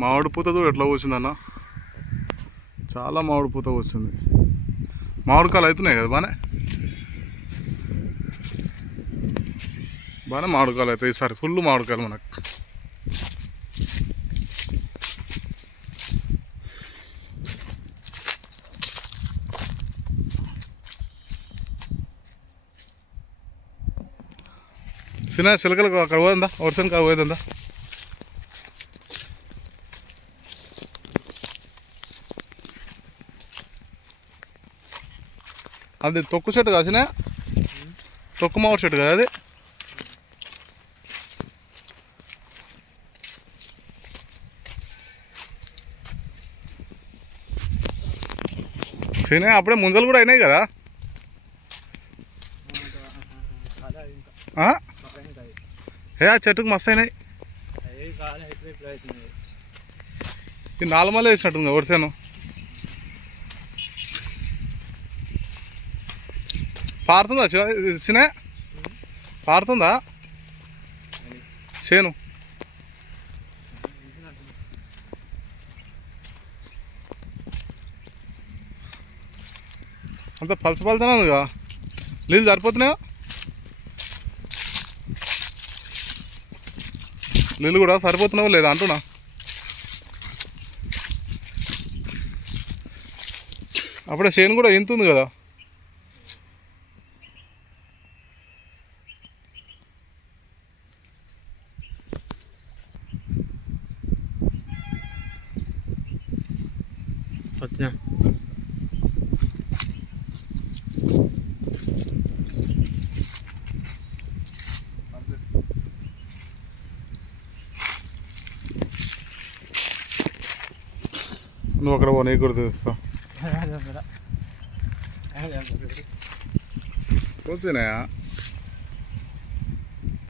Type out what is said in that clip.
మామిడి పూతతో ఎట్లా వచ్చిందన్న చాలా మామిడి పూత వచ్చింది మామిడికాయలు అవుతున్నాయి కదా బాగానే బాగానే మామిడికాయలు అవుతాయి ఈసారి. ఫుల్ మామిడికాయలు మనకు. సినా చిలకలకు అక్కడ పోయిందా? వర్షం కాదు పోయిందా? అది తొక్కు చెట్టు కాసిన తొక్కు మామిడి చెట్టు కదా అది? సీనే అప్పుడే ముంజలు కూడా అయినాయి కదా? ఏ ఆ చెట్టుకు మస్తు అయినాయి. ఈ నాలుమల్ల వేసినట్టుంది వరిసేను పారుతుందా సినే? పారుతుందా? చేను. అంత పలస పలసనే ఉందిగా. నీళ్ళు సరిపోతున్నాయా? నీళ్ళు కూడా సరిపోతున్నావా లేదా అంటున్నా. అప్పుడే చేను కూడా ఎంత ఉంది కదా వచ్చిన నువ్వు అక్కడ పో నీకు కూడా తెలుస్తా వచ్చినాయా